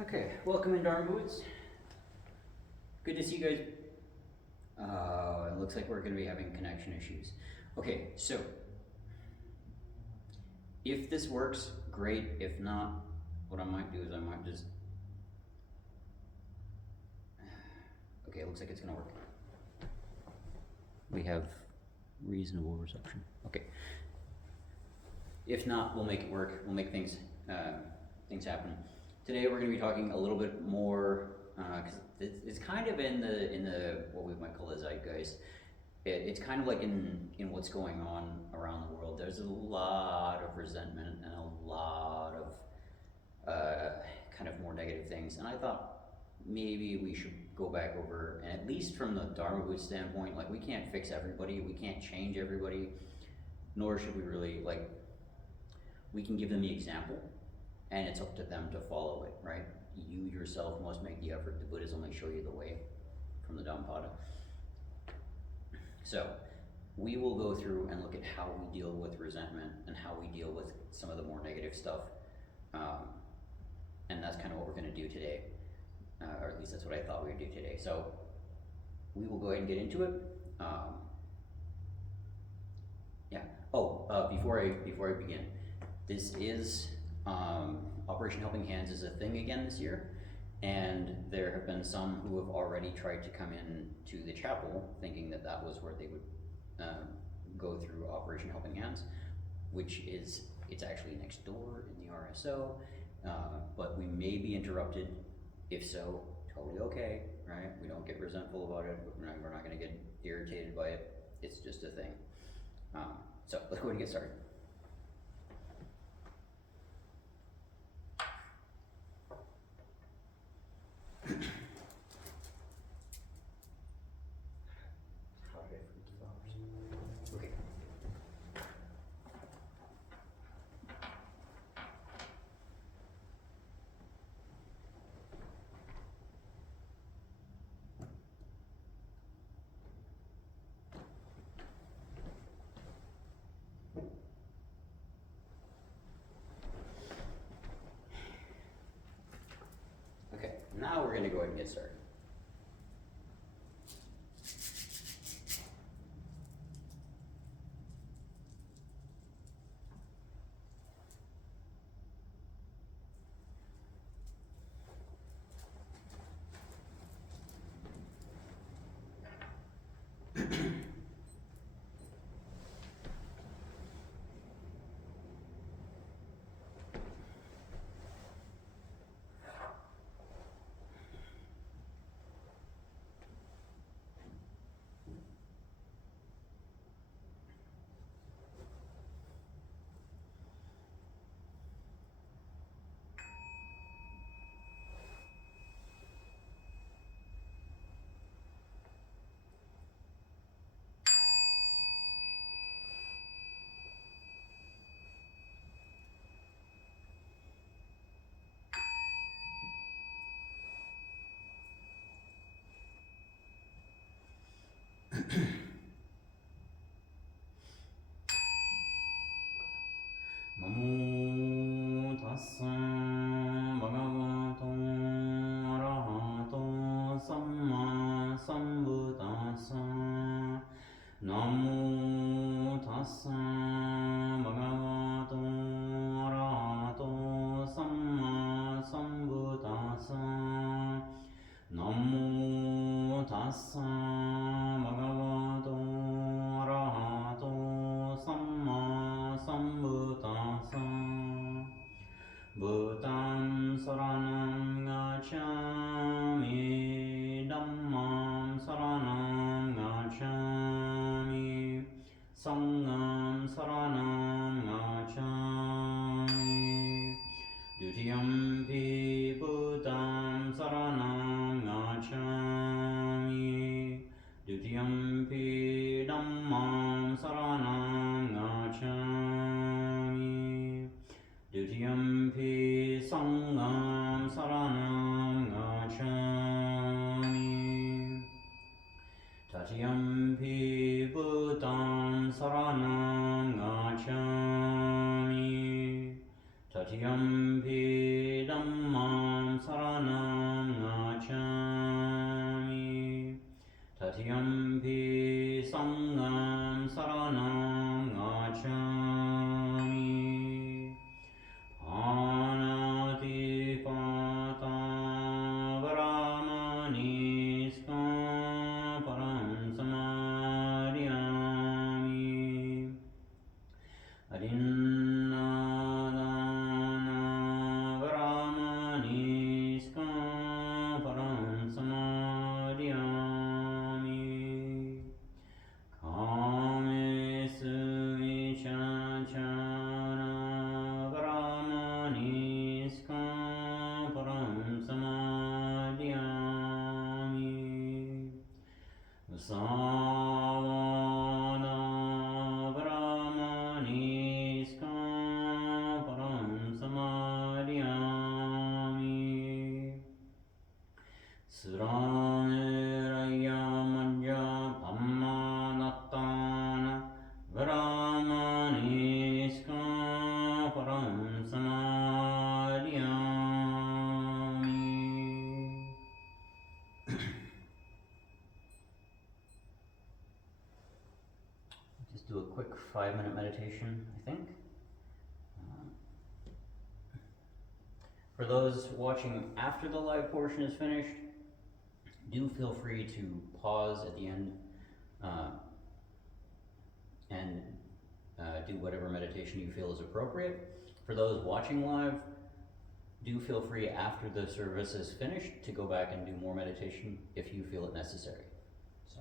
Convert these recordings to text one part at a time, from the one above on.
Okay, welcome in Dharma Boots. Good to see you guys. It looks like we're going to be having connection issues. Okay, so if this works, great. If not, what I might do is I might just. Okay, it looks like it's going to work. We have reasonable reception. Okay. If not, we'll make it work. We'll make things happen. Today we're going to be talking a little bit more because it's kind of in the what we might call the zeitgeist. It's kind of like in what's going on around the world. There's a lot of resentment and a lot of kind of more negative things. And I thought maybe we should go back over, and at least from the Dharma Boots standpoint, like we can't fix everybody, we can't change everybody, nor should we really like. We can give them the example, and it's up to them to follow it, right? You yourself must make the effort. The Buddhas only show you the way from the Dhammapada. So we will go through and look at how we deal with resentment and how we deal with some of the more negative stuff. And that's kind of what we're going to do today, or at least that's what I thought we would do today. So we will go ahead and get into it. Before I begin, this is Operation Helping Hands is a thing again this year, and there have been some who have already tried to come in to the chapel thinking that that was where they would go through Operation Helping Hands, which is, it's actually next door in the RSO, but we may be interrupted. If so, totally okay, right? We don't get resentful about it. We're not going to get irritated by it. It's just a thing. So let's go ahead and get started. Okay. Okay, now we're going to go ahead and get started. Namo tassa bhagavato arahato samma sambuddhassa. Namo tassa bhagavato arahato samma sambuddhassa. Namo tassa bhagavato arahato samma sambuddhassa. Buddham saranam gacchami, dhammam saranam gacchami, sangham saranam gacchami. Dutiyampi buddham saranam gacchami, dutiyampi dhammam saranam gacchami, dutiyampi sangham saranam gacchami. Tatiyampi buddham saranam gacchami, tatiyampi dhammam saranam gacchami. Tatyampi sangam saranam gacchami. Panatipata varamaniskam param samadhyami. Adinadana varamaniskam param samadhyami. Kamesu vichachana varamaniskam param samadhyami. Savana varamaniskam param samadhyami. Suraniraya manja pamanattana varamaniskam param samadhyami. Just do a quick 5-minute meditation, I think. For those watching after the live portion is finished, do feel free to pause at the end and do whatever meditation you feel is appropriate. For those watching live, do feel free after the service is finished to go back and do more meditation if you feel it necessary. So.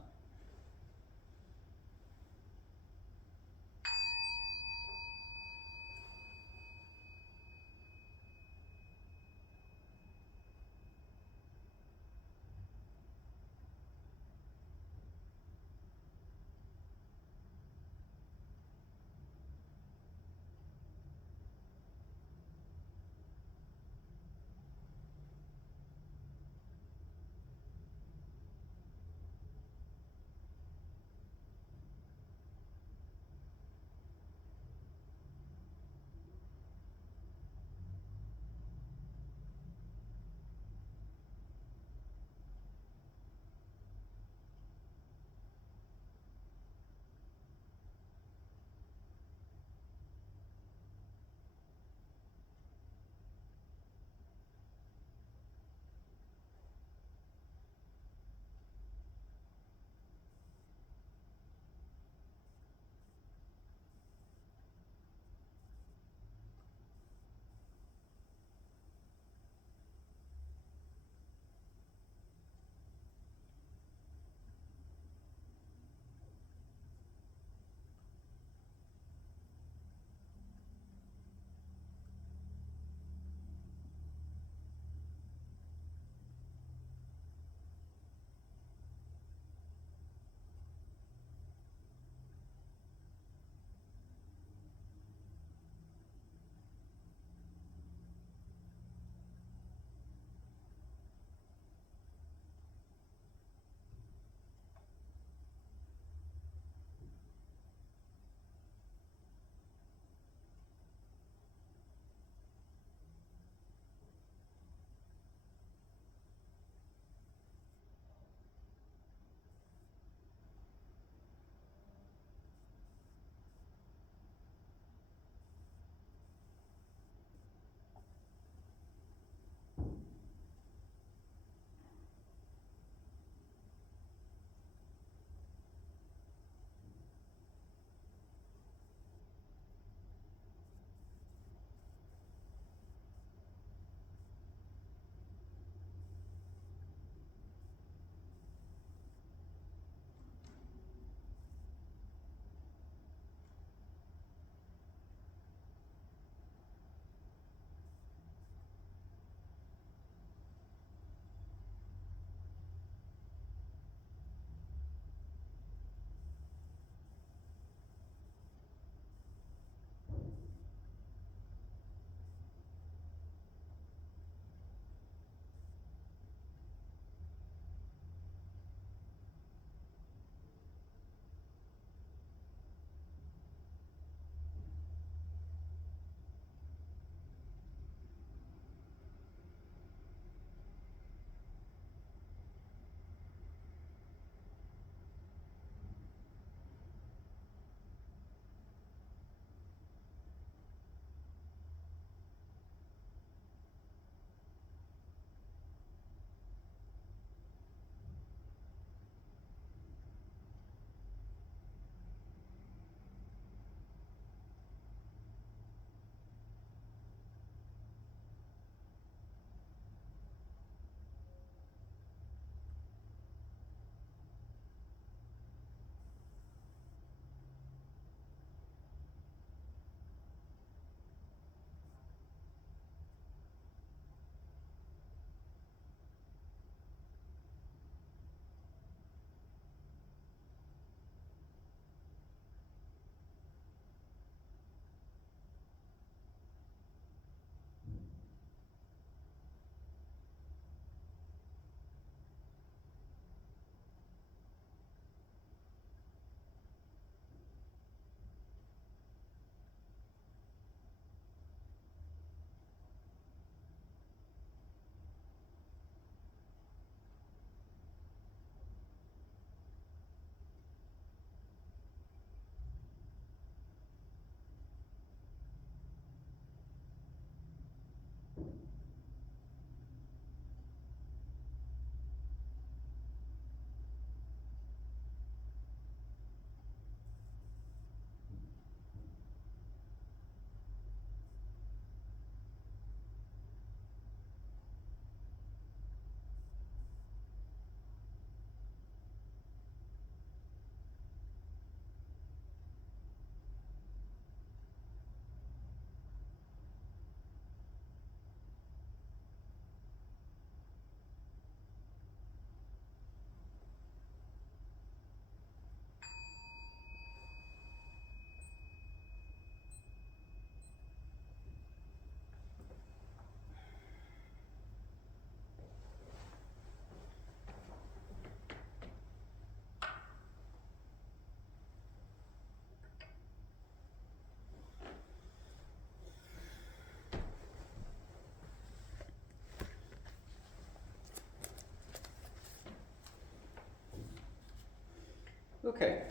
Okay.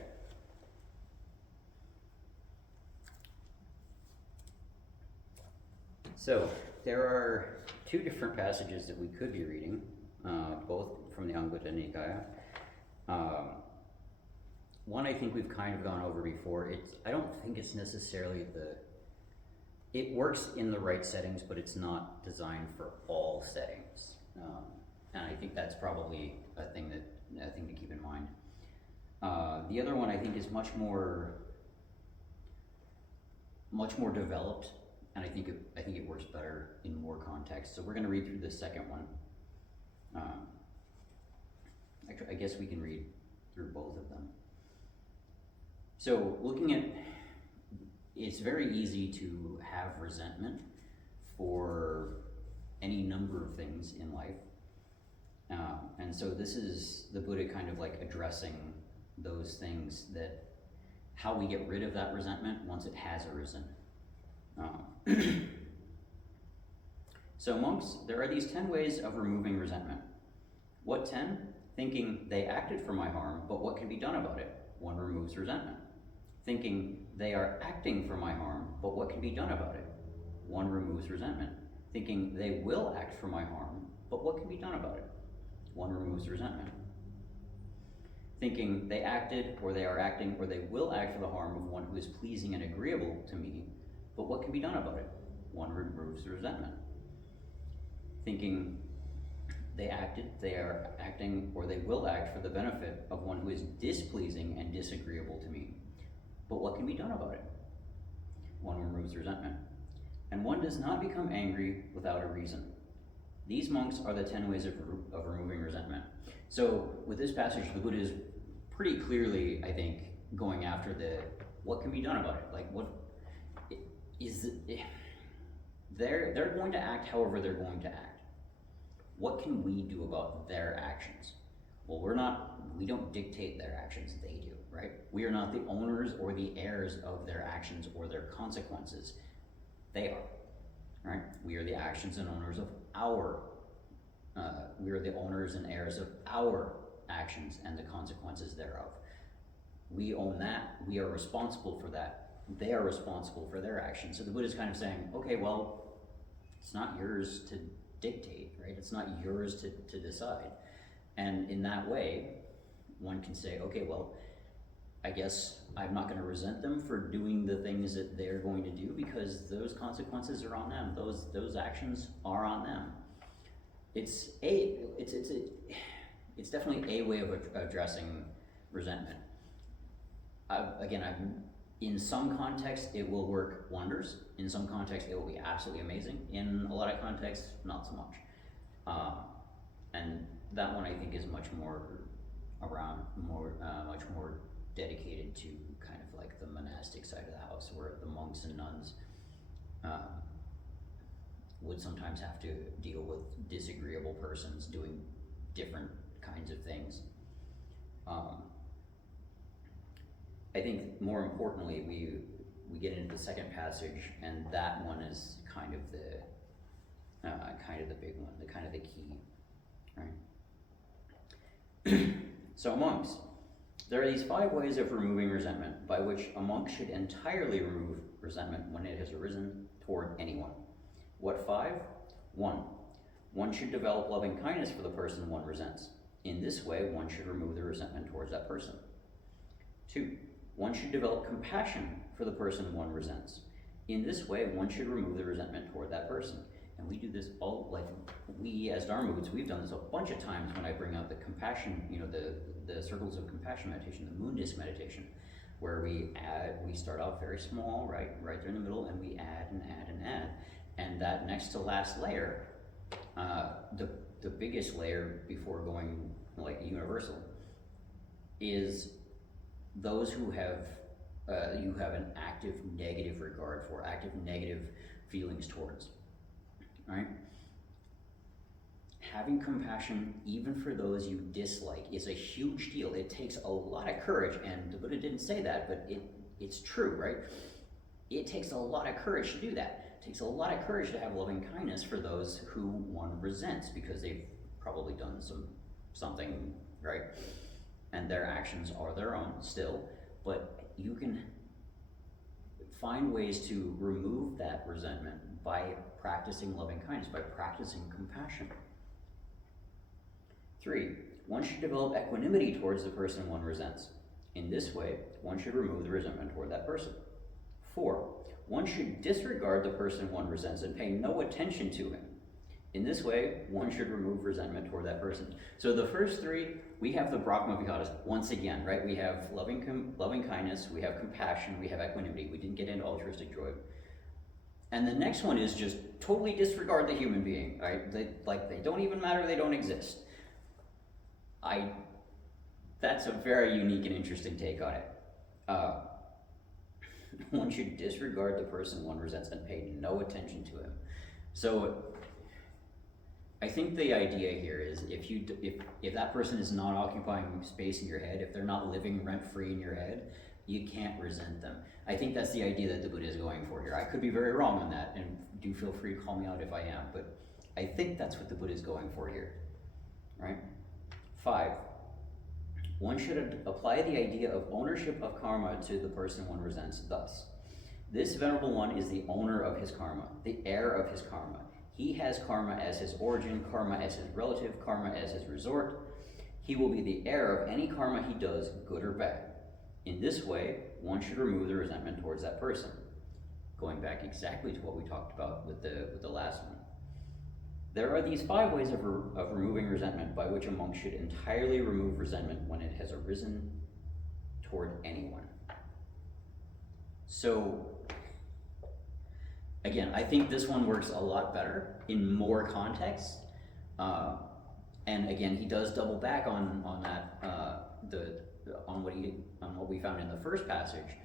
So, there are two different passages that we could be reading, both from the Anguttara Nikaya. One I think we've kind of gone over before. I don't think it's necessarily it works in the right settings, but it's not designed for all settings. And I think that's probably a thing to keep in mind. The other one I think is much more developed, and I think it works better in more context. So we're going to read through the second one. Actually, I guess we can read through both of them. So looking at, it's very easy to have resentment for any number of things in life. And so this is the Buddha kind of like addressing those things, that how we get rid of that resentment once it has arisen. So monks, there are these 10 ways of removing resentment. What 10? Thinking they acted for my harm, but what can be done about it? One removes resentment. Thinking they are acting for my harm, but what can be done about it? One removes resentment. Thinking they will act for my harm, but what can be done about it? One removes resentment. Thinking they acted, or they are acting, or they will act for the harm of one who is pleasing and agreeable to me, but what can be done about it? One removes resentment. Thinking they acted, they are acting, or they will act for the benefit of one who is displeasing and disagreeable to me, but what can be done about it? One removes resentment. And one does not become angry without a reason. These monks are the 10 ways of removing resentment. So with this passage, the Buddha is pretty clearly, I think, going after what can be done about it. Like, what is it? They're going to act however they're going to act. What can we do about their actions? Well, we don't dictate their actions, they do, right? We are not the owners or the heirs of their actions or their consequences. They are, right? We are the actions and owners of we are the owners and heirs of our actions and the consequences thereof. We own that, we are responsible for that. They are responsible for their actions. So the Buddha is kind of saying, okay, well, it's not yours to dictate, right? It's not yours to decide. And in that way, one can say, okay, well, I guess I'm not going to resent them for doing the things that they're going to do, because those consequences are on them. Those actions are on them. It's definitely a way of addressing resentment. In some contexts, it will work wonders. In some contexts, it will be absolutely amazing. In a lot of contexts, not so much. And that one, I think, is much more dedicated to kind of like the monastic side of the house, where the monks and nuns would sometimes have to deal with disagreeable persons doing different kinds of things. I think more importantly, we get into the second passage, and that one is kind of the big one, the key, right? So monks, there are these 5 ways of removing resentment, by which a monk should entirely remove resentment when it has arisen toward anyone. What 5? 1. One should develop loving kindness for the person one resents. In this way, one should remove the resentment towards that person. 2. One should develop compassion for the person one resents. In this way, one should remove the resentment toward that person. And we do this we as Dharmagoots, we've done this a bunch of times when I bring out the compassion, the circles of compassion meditation, the moon disc meditation, where we start off very small, right there in the middle, and we add and add and add. And that next to last layer, the biggest layer before going like universal, is those who you have an active negative regard for, active negative feelings towards, right? Having compassion even for those you dislike is a huge deal. It takes a lot of courage, and the Buddha didn't say that, but it's true, right? It takes a lot of courage to do that. It takes a lot of courage to have loving kindness for those who one resents, because they've probably done something, right? and their actions are their own still, but you can find ways to remove that resentment by practicing loving kindness, by practicing compassion. 3, one should develop equanimity towards the person one resents. In this way, one should remove the resentment toward that person. 4, one should disregard the person one resents and pay no attention to him. In this way, one should remove resentment toward that person. So the first 3, we have the Brahma-Viharas once again, right? We have loving kindness, we have compassion, we have equanimity. We didn't get into altruistic joy. And the next one is just totally disregard the human being, right? They don't even matter, they don't exist. That's a very unique and interesting take on it. One should disregard the person one resents and pay no attention to him. So I think the idea here is if that person is not occupying space in your head, if they're not living rent-free in your head, you can't resent them. I think that's the idea that the Buddha is going for here. I could be very wrong on that, and do feel free to call me out if I am, but I think that's what the Buddha is going for here, right? 5, one should apply the idea of ownership of karma to the person one resents thus. This Venerable One is the owner of his karma, the heir of his karma. He has karma as his origin, karma as his relative, karma as his resort. He will be the heir of any karma he does, good or bad. In this way, one should remove the resentment towards that person. Going back exactly to what we talked about with the last one. There are these 5 ways of removing resentment by which a monk should entirely remove resentment when it has arisen toward anyone. So, again, I think this one works a lot better in more context. And again, he does double back on that, on what we found in the first passage,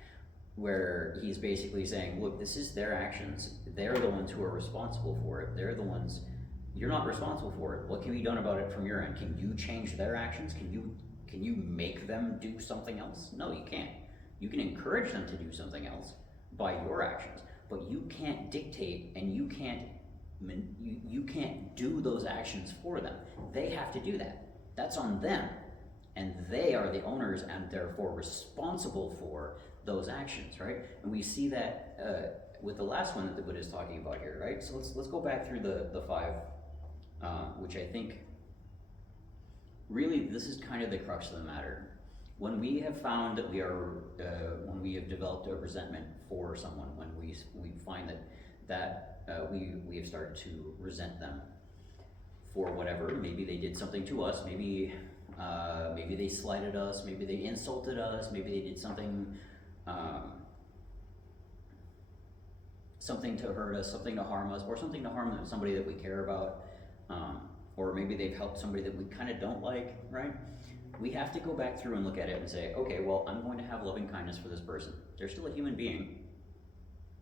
where he's basically saying, look, this is their actions. They're the ones who are responsible for it. They're the ones, you're not responsible for it. What can be done about it from your end? Can you change their actions? Can you make them do something else? No, you can't. You can encourage them to do something else by your actions, but you can't dictate and you can't do those actions for them. They have to do that. That's on them. And they are the owners and therefore responsible for those actions, right? And we see that with the last one that the Buddha is talking about here, right? So let's go back through the 5, which I think really this is kind of the crux of the matter. When we have found that when we have developed a resentment for someone, when we find that we have started to resent them for whatever, maybe they did something to us, maybe they slighted us, maybe they insulted us, maybe they did something to hurt us, something to harm us, or something to harm somebody that we care about, or maybe they've helped somebody that we kind of don't like, right? We have to go back through and look at it and say, okay, well, I'm going to have loving kindness for this person. They're still a human being.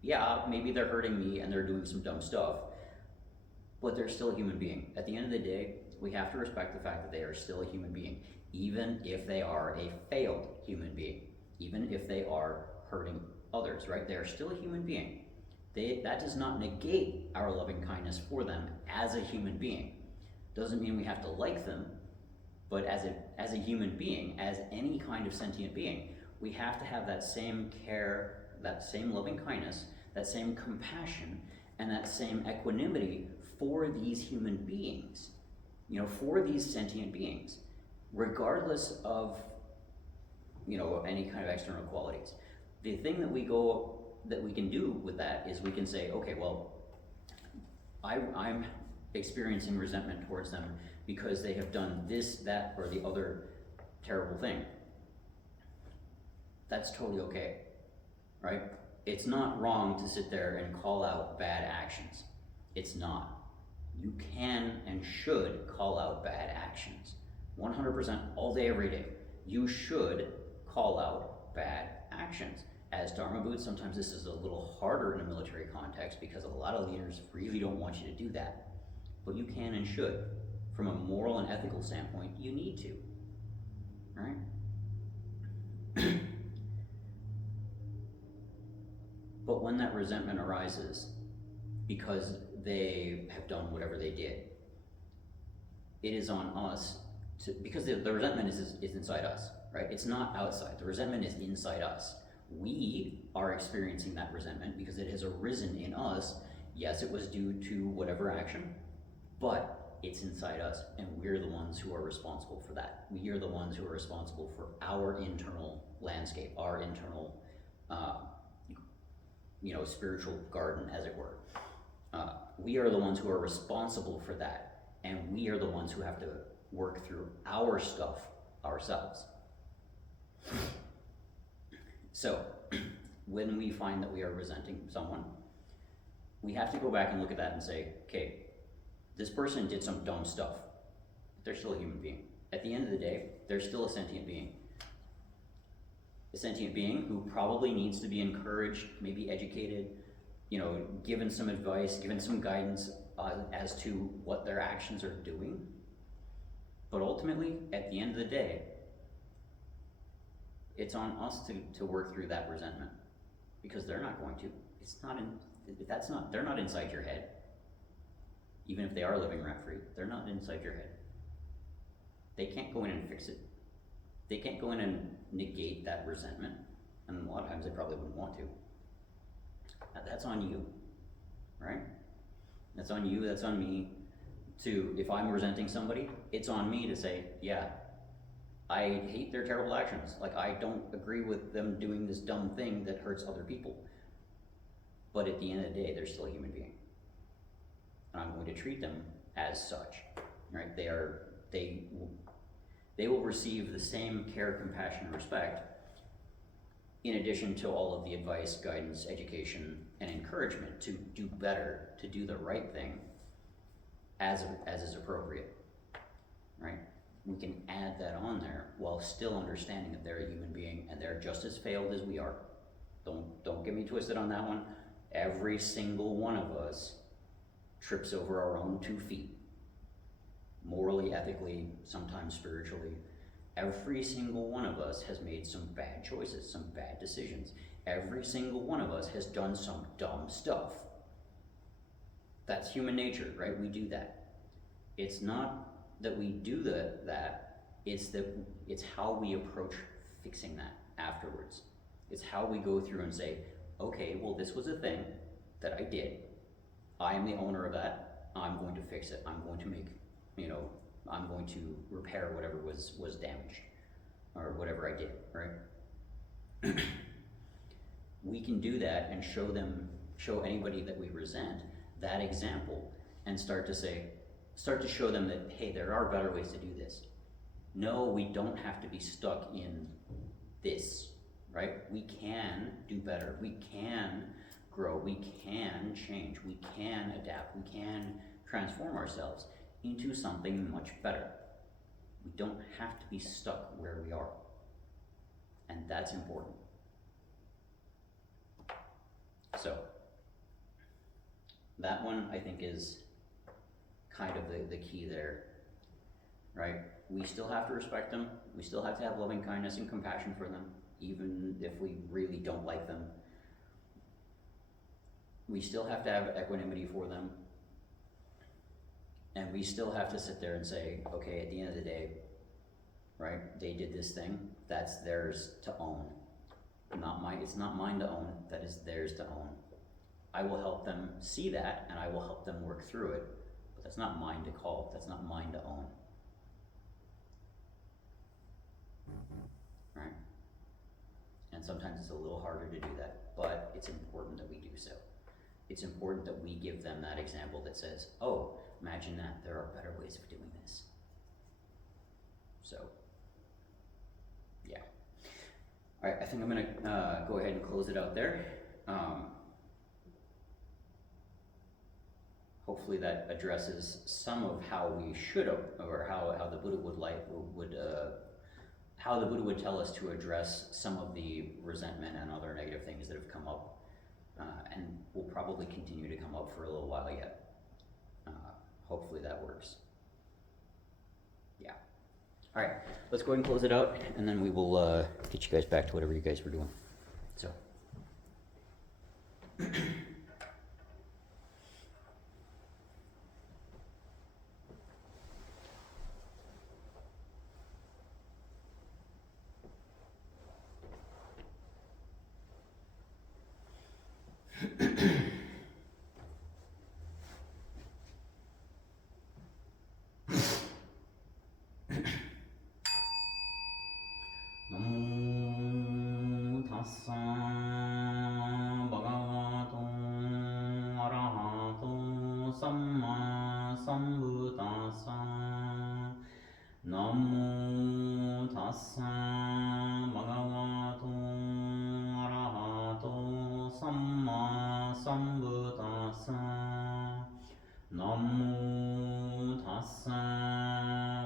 Yeah, maybe they're hurting me and they're doing some dumb stuff, but they're still a human being. At the end of the day, we have to respect the fact that they are still a human being, even if they are a failed human being, even if they are hurting others, right? They are still a human being. That does not negate our loving kindness for them as a human being. Doesn't mean we have to like them, but as a human being, as any kind of sentient being, we have to have that same care, that same loving kindness, that same compassion, and that same equanimity for these human beings, for these sentient beings, regardless of, any kind of external qualities. The thing that we can do with that is we can say, okay, well, I'm experiencing resentment towards them because they have done this, that, or the other terrible thing. That's totally okay, right? It's not wrong to sit there and call out bad actions. It's not. You can and should call out bad actions. 100% all day, every day. You should call out bad actions. As Dharma Boots, sometimes this is a little harder in a military context because a lot of leaders really don't want you to do that. But you can and should. From a moral and ethical standpoint, you need to, right? But when that resentment arises because they have done whatever they did, it is on us because the resentment is inside us. right? It's not outside. The resentment is inside us. We are experiencing that resentment because it has arisen in us. Yes, it was due to whatever action, but it's inside us, and we're the ones who are responsible for that. We are the ones who are responsible for our internal landscape, our internal, spiritual garden, as it were. We are the ones who are responsible for that, and we are the ones who have to work through our stuff ourselves. So, when we find that we are resenting someone, we have to go back and look at that and say, okay, this person did some dumb stuff, but they're still a human being. At the end of the day, they're still a sentient being. A sentient being who probably needs to be encouraged, maybe educated, given some advice, given some guidance as to what their actions are doing. But ultimately, at the end of the day, it's on us to work through that resentment, because they're not going to. They're not inside your head. Even if they are living rent-free, they're not inside your head. They can't go in and fix it. They can't go in and negate that resentment, and a lot of times they probably wouldn't want to. That's on you, right? That's on you, that's on me. If I'm resenting somebody, it's on me to say, yeah, I hate their terrible actions. Like, I don't agree with them doing this dumb thing that hurts other people. But at the end of the day, they're still a human being. And I'm going to treat them as such, right? They will receive the same care, compassion, and respect, in addition to all of the advice, guidance, education, and encouragement to do better, to do the right thing, as is appropriate, right? We can add that on there while still understanding that they're a human being and they're just as failed as we are. Don't get me twisted on that one. Every single one of us trips over our own 2 feet. Morally, ethically, sometimes spiritually. Every single one of us has made some bad choices, some bad decisions. Every single one of us has done some dumb stuff. That's human nature, right? We do that. It's not that we do that, it's how we approach fixing that afterwards. It's how we go through and say, okay, well, this was a thing that I did. I am the owner of that. I'm going to fix it. I'm going to I'm going to repair whatever was damaged, or whatever I did, right? We can do that and show anybody that we resent that example, and start to show them that, hey, there are better ways to do this. No, we don't have to be stuck in this, right? We can do better. We can grow. We can change. We can adapt. We can transform ourselves into something much better. We don't have to be stuck where we are. And that's important. So, that one I think is kind of the key there, right? We still have to respect them. We still have to have loving kindness and compassion for them, even if we really don't like them. We still have to have equanimity for them. And we still have to sit there and say, okay, at the end of the day, right, they did this thing, that's theirs to own. It's not mine to own, that is theirs to own. I will help them see that, and I will help them work through it, but that's not mine to call, that's not mine to own. Right? And sometimes it's a little harder to do that, but it's important that we do so. It's important that we give them that example that says, oh, imagine that, there are better ways of doing this. So, yeah. All right, I think I'm gonna go ahead and close it out there. Hopefully that addresses some of how we should, or how the Buddha how the Buddha would tell us to address some of the resentment and other negative things that have come up, and will probably continue to come up for a little while yet. Hopefully that works. Yeah. All right, let's go ahead and close it out, and then we will get you guys back to whatever you guys were doing. So. tassa bhagavato arahato samma sambuddhassa. Namo tassa bhagavato arahato samma sambuddhassa. Namo tassa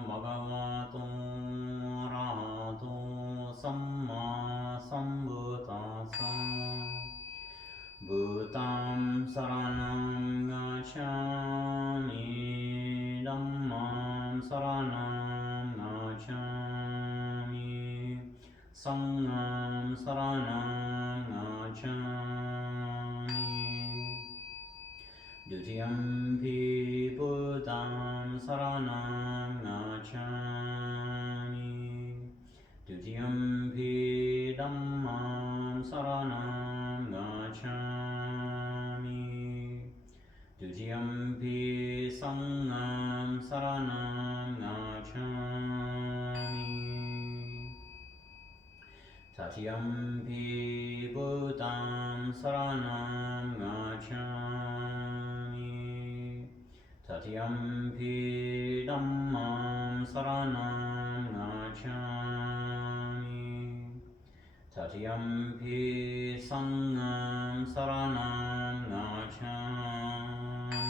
bhagavato arahato samma sambuddhassa. Bhutam saranam gacchami, dhammam saranam gacchami, sangham saranam gacchami. Dutiyampi buddham saranam gacchami, dutiyampi dhammam saranam gacchami, dutiyampi sangham saranam gacchami. Tatiyampi buddham saranam gacchami, tatiyampi dhammam saranam gacchami, tatiyampi sangham saranam gacchami.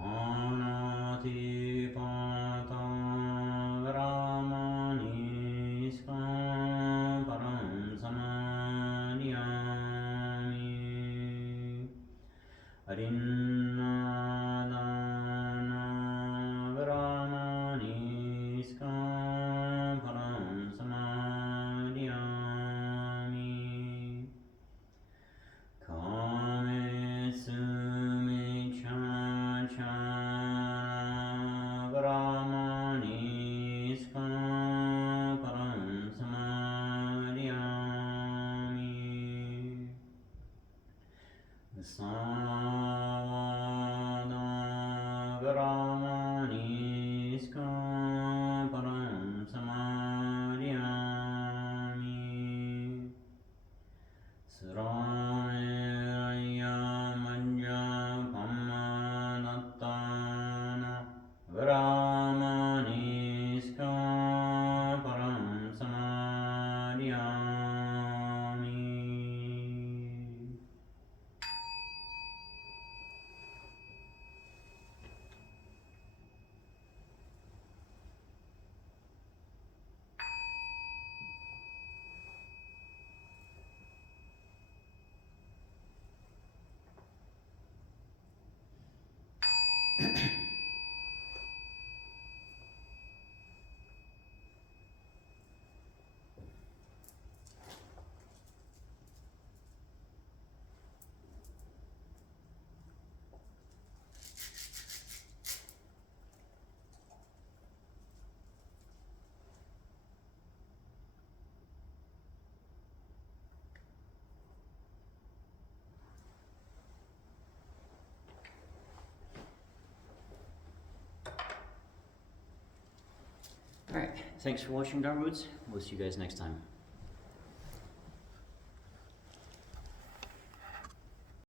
Panatipata Vramani Param Samadhyami. Arinnadana Vramani Param Samadhyami. Kamesu Michachana Vramani Param Samadhyami. Savada Vramani Param Samadhyami. Sraya Manja Pamanattana Vramani Param Samadhyami. Alright, thanks for watching, Darwoods. We'll see you guys next time.